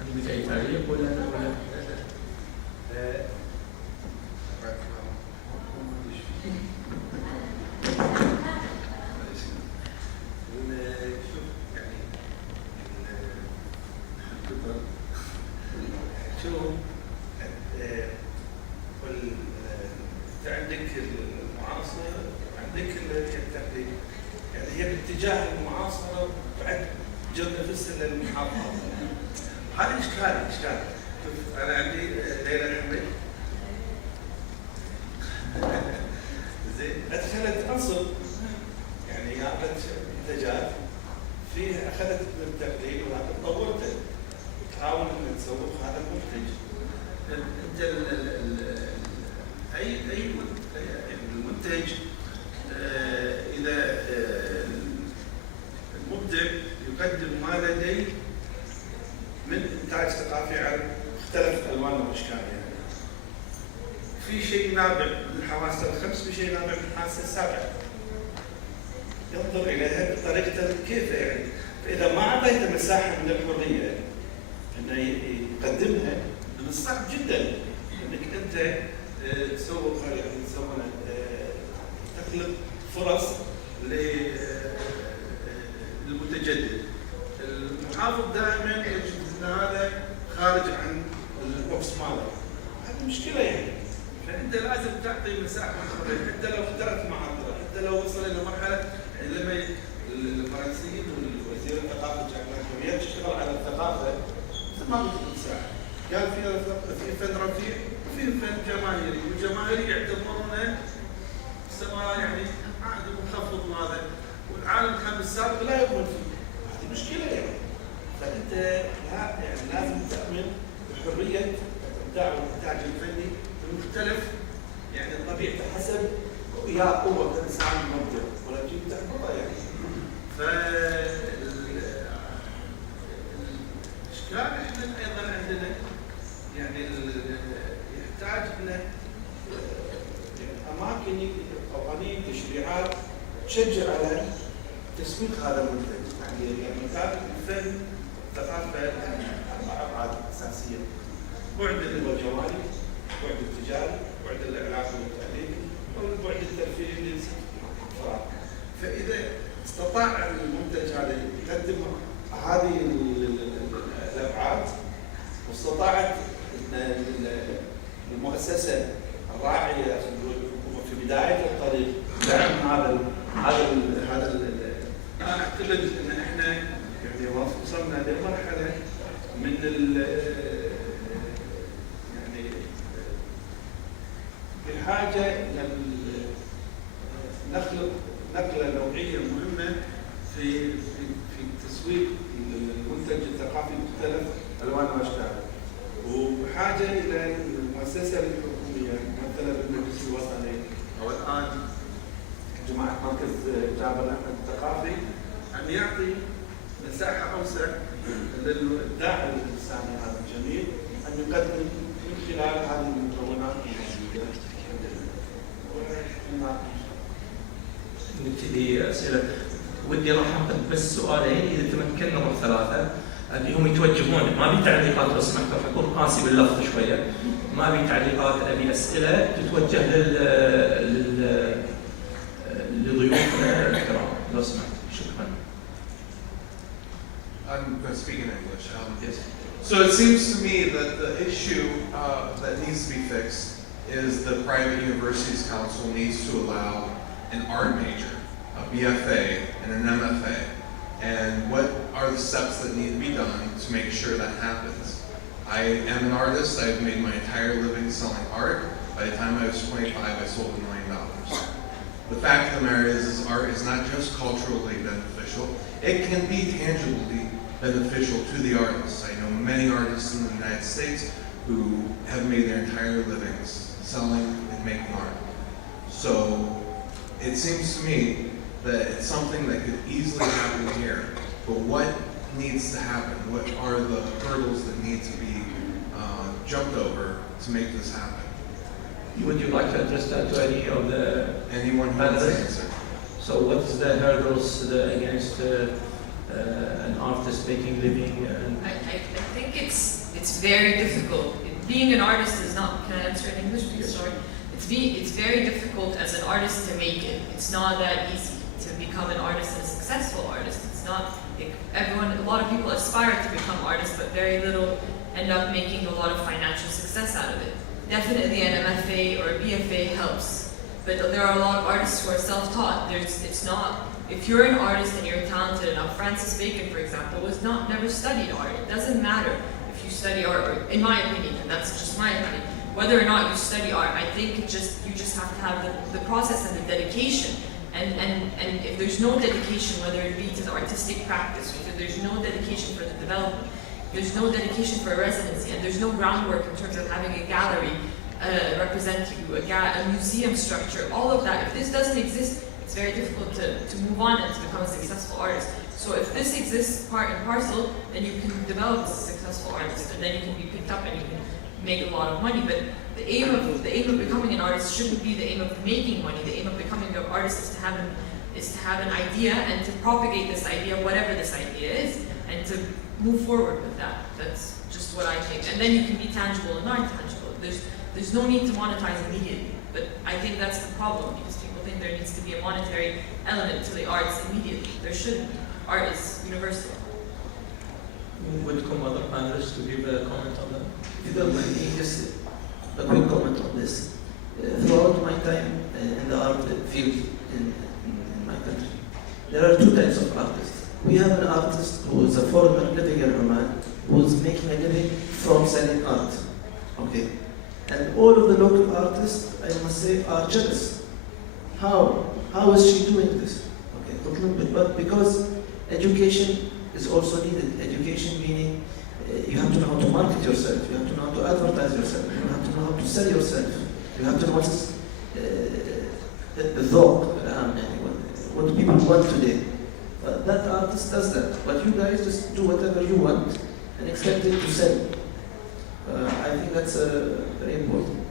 عندك اي تعليق ولا عندك المعاصره عندك التقليد، يعني هي باتجاه المعاصره بعد جر نفسها للمحافظه. هذا اشكال شوف انا عندي ليلى الحمد زين ادخلت انصب، يعني جابت منتجات فيه اخذت من التقليد وهذا طورته تحاول ان تسوق هذا المنتج. انت اي المنتج اذا المبدع يقدم ما لديه من انتاج ثقافي عربي مختلف الوانه واشكاله، يعني في شيء نابع من الحواسه الخمس، في شيء نابع من الحاسه السابعه، ينظر اليها بطريقه كيف يعني. فاذا ما اعطيته مساحه من الحريه انه يقدمها من الصعب جدا انك انت تسوق يعني يسمونه تخلق فرص للمتجدد. المحافظ دائما يجد ان هذا خارج عن البوكس ماله، هذه مشكله يعني. فانت لازم تعطي مساحه حريه حتى لو اختلف معاطره، حتى لو وصل الى مرحله يعني لما الفرنسيين والوزير الثقافه جاك لاكرويير اشتغل على الثقافه ما بياخذ ساعه، قال في فن رفيع وفي فن جماهيري، والجماهيري يعتبرونه سواء يعني عادي منخفض هذا، والعالم كان السابق لا يؤمن فيه، هذه مشكله يعني. فانت يعني لازم تامن بحريه الابداع والانتاج الفني المختلف، يعني طبيعته حسب يا قوه الانسان المبدع ولا تجيب تحبطه يعني. الاشكال احنا ايضا عندنا يعني يحتاج انه اماكن قوانين تشريعات تشجع على تسويق هذا المنتج. يعني مثال الفن الثقافه اربع ابعاد اساسيه: بعد اللي هو الجمالي، بعد التجاري، بعد الاعلامي والتعليمي، والبعد الترفيهي اللي الافراد. فاذا استطاع المنتج هذا يقدم هذه الابعاد، واستطاعت المؤسسه الراعيه في بدايه الطريق دعم هذا انا اعتقد ان احنا يعني وصلنا لمرحله من يعني بحاجه نخلق نقله نوعيه مهمه ما اشتغل. وبحاجه الى المؤسسه الحكوميه ممثله بالمجلس الوطني او الان جماعه مركز جابر احمد الثقافي ان يعطي مساحه اوسع للابداع الانساني هذا الجميل ان يقدم من خلال هذه المكونات الموجوده. نبتدي اسئله. ودي راح اخذ بس سؤالين اذا تمكنا من ثلاثه اللي هم يتوجهون، ما بي تعليقات لو سمحت، راح اكون قاسي باللفظ شويه، ما بي تعليقات، ابي اسئله تتوجه لضيوفنا الكرام لو سمحت. شكرا. I'm going to speak in English. Yes. So it seems to me that the issue that needs to be fixed is the Private Universities Council needs to allow an art major, a BFA, and an MFA. And what are the steps that need to be done to make sure that happens? I am an artist. I've made my entire living selling art. By the time I was 25, I sold $1 million. The fact of the matter is art is not just culturally beneficial. It can be tangibly beneficial to the artists. I know many artists in the United States who have made their entire livings selling and making art. So it seems to me that it's something that could easily happen here. But what needs to happen? What are the hurdles that need to be jumped over to make this happen? Would you like to address that to any of the Anyone who wants to panelists? answer. So what is the hurdles against an artist making living? I think it's very difficult. Being an artist is not. Can I answer in English, please? Sorry. It's very difficult as an artist to make it. It's not that easy to become an artist and a successful artist. It's not. A lot of people aspire to become artists, but very little end up making a lot of financial success out of it. Definitely an MFA or a BFA helps, but there are a lot of artists who are self-taught. It's not. If you're an artist and you're talented enough, Francis Bacon, for example, never studied art. It doesn't matter if you study art, or in my opinion, and that's just my opinion. Whether or not you study art, I think you just have to have the process and the dedication. And if there's no dedication, whether it be to the artistic practice, or if there's no dedication for the development, there's no dedication for a residency, and there's no groundwork in terms of having a gallery represent you, a museum structure, all of that. If this doesn't exist, it's very difficult to move on and to become a successful artist. So if this exists part and parcel, then you can develop as a successful artist, and then you can be picked up and you can make a lot of money. But the aim of becoming an artist shouldn't be the aim of making money. The aim of becoming an artist is to have an idea and to propagate this idea, whatever this idea is, and to move forward with that. That's just what I think. And then you can be tangible and non-tangible. There's no need to monetize immediately. But I think that's the problem, because people think there needs to be a monetary element to the arts immediately. There shouldn't be. Art is universal. Would come other panelists to give a comment on that? If you don't mind me, just a quick comment on this. Throughout my time in the art field in my country, there are two types of artists. We have an artist who is a foreigner living in Oman, who is making a living from selling art. Okay. And all of the local artists, I must say, are jealous. How is she doing this? Okay. But because education is also needed. Education meaning you have to know how to market yourself, you have to know how to advertise yourself, you have to know how to sell yourself, you have to know what people want today. But that artist does that. But you guys just do whatever you want and expect it to sell. I think that's very important.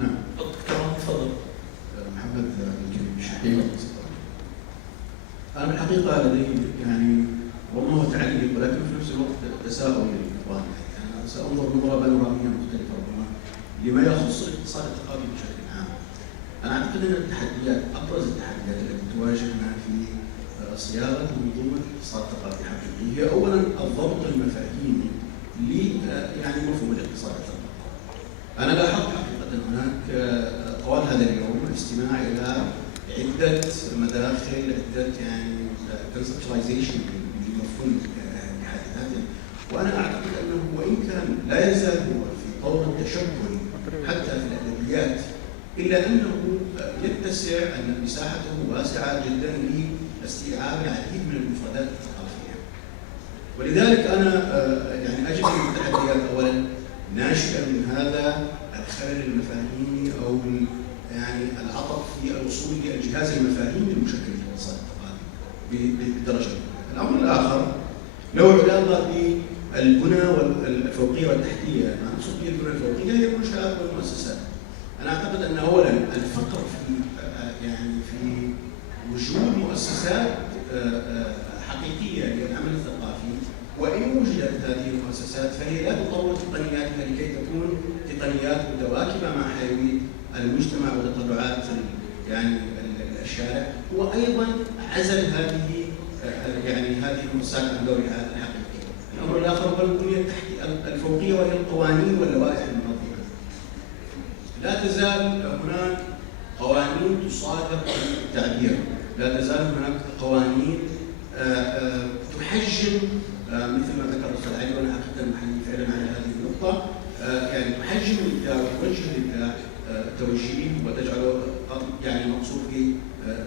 نعم. تفضل. محمد الكريم الشقيق. أنا بالحقيقة لدي يعني ربما هو تعليق ولكن في نفس الوقت تساؤل للإخوان. أنا سأنظر نظرة بانورامية مختلفة ربما لما يخص الاقتصاد الثقافي بشكل عام. أنا أعتقد أن التحديات أبرز التحديات التي تواجهنا في صياغة منظومة الاقتصاد الثقافي حقيقي هي أولاً الضبط المفاهيمي يعني مفهوم الاقتصاد الثقافي. أنا لاحظت حقيقة هناك طوال هذا اليوم الاستماع إلى عدة مداخل، عدة يعني conceptualization لمفهوم بحد وأنا أعتقد أنه وإن كان لا يزال هو في طور التشكل حتى في الأدبيات إلا أنه يتسع أن مساحته واسعة جدا لاستيعاب العديد من المفردات الثقافية. ولذلك انا يعني اجد ان التحديات اولا ناشئه من هذا الخلل المفاهيمي او يعني العطب في الوصول للجهاز المفاهيمي المشكل في الاقتصاد الثقافي بدرجه. الامر الاخر له علاقه بالبنى الفوقيه والتحتيه، ما نقصد بالبنى الفوقيه هي المنشات والمؤسسات. انا اعتقد ان اولا الفقر في يعني في وجود مؤسسات حقيقيه للعمل الثقافي، وان وجدت هذه المؤسسات فهي لا تطور تقنياتها لكي تكون تقنيات متواكبه مع حيويه المجتمع وتطلعات يعني الشارع، وايضا عزل هذه يعني هذه المؤسسات عن دورها الحقيقي. الامر الاخر هو البنيه الفوقيه وهي القوانين واللوائح المنظمه. لا تزال هناك قوانين تصادر التعبير، لا تزال هناك قوانين تحجم مثل ما ذكر الاستاذ علي، وانا اعتقد المحلي فعلا على هذه النقطه، يعني تحجم الابداع وتوجه الابداع توجيه وتجعله يعني مقصود في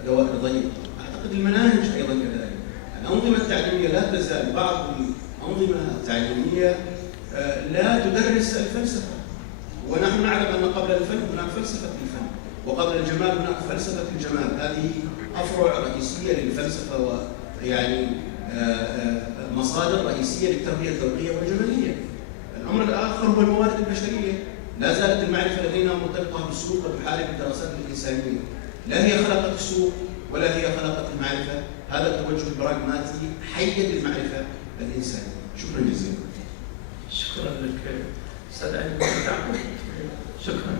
دوائر ضيقه. اعتقد المناهج ايضا كذلك. الانظمه التعليميه لا تزال بعض الانظمه التعليميه لا تدرس الفلسفه، ونحن نعلم ان قبل الفن هناك فلسفه الفن، وقبل الجمال هناك فلسفه الجمال. هذه افرع رئيسيه للفلسفه ويعني مصادر رئيسيه للتربيه الذوقيه والجماليه. الامر الاخر هو الموارد البشريه. لا زالت المعرفه لدينا مرتبطه بالسوق وتحارب الدراسات الانسانيه. لا هي خلقت السوق ولا هي خلقت المعرفه. هذا التوجه البراغماتي حيد المعرفه الانسانيه. شكرا جزيلا. شكرا لك استاذ علي. شكرا.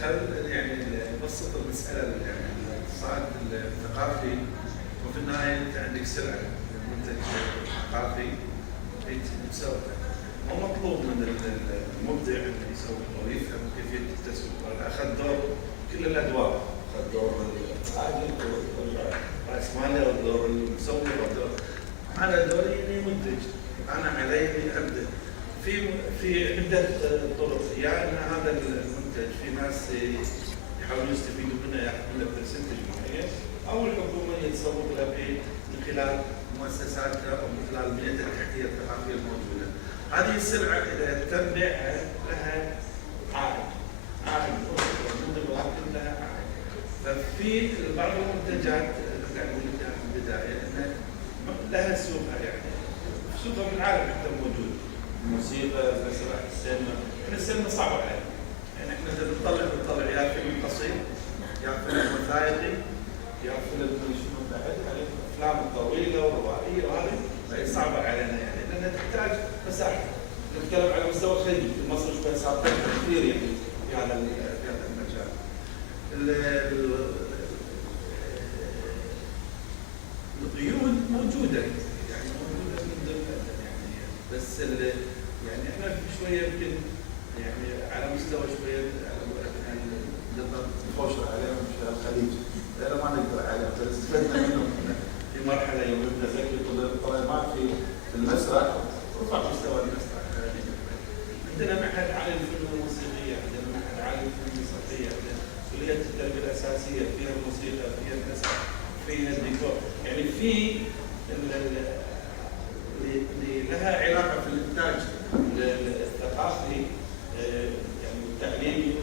خلينا يعني نبسط المساله، يعني الاقتصاد الثقافي وفي النهايه انت عندك سلعه، منتج ثقافي يتسوق. هو مطلوب من المبدع انه يسوق ويفهم كيفيه التسويق، اخذ دور كل الادوار، اخذ دور العاقل والراسمالي والدور المسوق والدور انا دوري اني منتج. انا علي اني ابدا في عده طرق، يا ان هذا المنتج في ناس يحاولون يستفيدوا منه ياخذون له برسنتج معين، او الحكومه يتسوق له من خلال مؤسساتها او من خلال البنيه التحتيه الثقافيه الموجوده. هذه السلعه اذا تم بيعها لها عائد من ولكن لها عائد. ففي بعض المنتجات قاعد اقول لك في البدايه انه لها سوقها، يعني سوقها في العالم حتى موجود. الموسيقى، المسرح، السينما، السينما صعبه علينا. يعني احنا اذا بنطلع يا فيلم قصير، يا فيلم وثائقي، يا فيلم شنو بعد، الافلام الطويله والروائيه وهذه فهي صعبه علينا، يعني لانها تحتاج مساحه. نتكلم على مستوى الخليج، في مصر شوي صار كثير يعني في هذا المجال. القيود موجوده، يعني موجوده من ضمن يعني، بس يعني احنا شويه يمكن يعني على مستوى شويه نقدر نخوش عليهم في الخليج، لان ما نقدر عليهم، بس استفدنا منهم في مرحله يوم ابن زكي طلع في المسرح ورفع مستوى المسرح. عندنا معهد عالي للفنون الموسيقيه، عندنا معهد عالي للفنون المسرحيه، عندنا كليه التربيه الاساسيه فيها الموسيقى، فيها المسرح، فيها الديكور، يعني في اللي لها علاقه في الانتاج الثقافي يعني التعليمي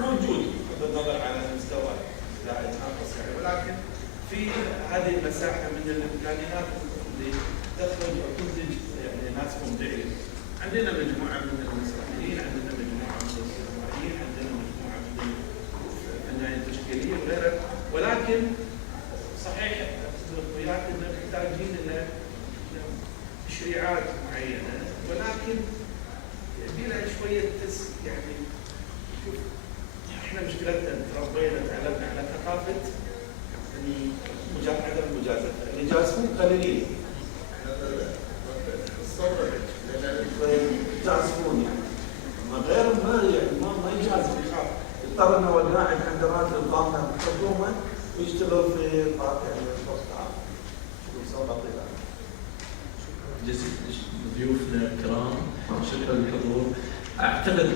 موجود بغض النظر على مستوى لا يتناقص يعني، ولكن في هذه المساحه من الامكانيات اللي تخرج وتنتج يعني ناس مبدعين. عندنا مجموعه من المسرحيين، عندنا مجموعه من السينمائيين، عندنا مجموعه من الفنانين التشكيليين وغيرها، ولكن صحيح اتفق وياك ان محتاجين الى تشريعات معينه، ولكن يبي لها شويه يعني شوف احنا مشكلتنا تربينا تعلمنا على ثقافه عدم المجازفه، اللي يجازفون قليلين. الصبر يجازفون يعني، اما غيرهم ما يجازف، يخاف يضطر انه هو قاعد عند راتب ضامن الحكومه ويشتغل في يعني القطاع. ضيوفنا الكرام شكرا للحضور. اعتقد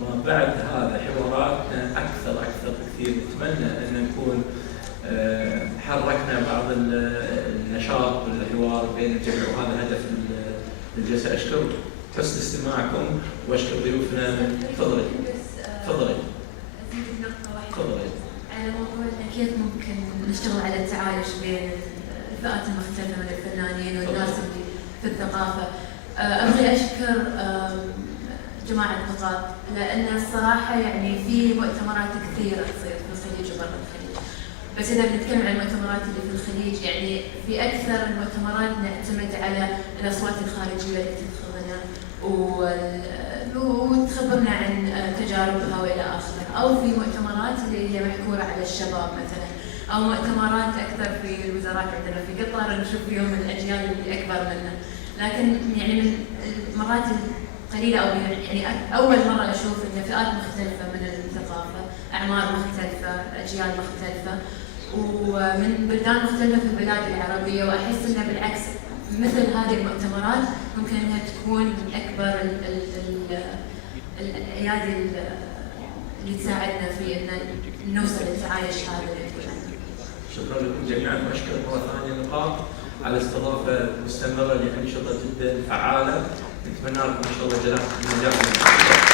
ما بعد هذا حواراتنا اكثر بكثير كثير. نتمنى أن نكون حركنا بعض النشاط والحوار بين الجميع، وهذا هدف الجلسة. أشكر حسن استماعكم وأشكر ضيوفنا. تفضلي. تفضلي. أزيد نقطة واحدة تفضلي. على موضوع كيف ممكن نشتغل على التعايش بين الفئات المختلفة من الفنانين والناس اللي في الثقافة. أبغي أشكر جماعة نقاط، لأن الصراحة يعني في مؤتمرات كثيرة تصير في الخليج وبرا الخليج، بس إذا بنتكلم عن المؤتمرات اللي في الخليج يعني في أكثر المؤتمرات نعتمد على الأصوات الخارجية اللي تدخلنا وتخبرنا عن تجاربها وإلى آخره، أو في مؤتمرات اللي هي محكورة على الشباب مثلا، أو مؤتمرات أكثر في الوزارات عندنا في قطر نشوف فيهم الأجيال اللي أكبر منا. لكن يعني من المرات القليلة أو يعني أول مرة أشوف إن فئات مختلفة من الثقافة، أعمار مختلفة، أجيال مختلفة، ومن بلدان مختلفة في البلاد العربية، وأحس إنه بالعكس مثل هذه المؤتمرات ممكن إنها تكون من أكبر الأيادي اللي تساعدنا في إن نوصل للتعايش هذا اللي تقول عنه. شكرا لكم جميعا، واشكر مره ثانيه نقاط على الاستضافه المستمره لانشطه جدا فعاله. نتمنى لكم ان شاء الله جزاكم الله خير.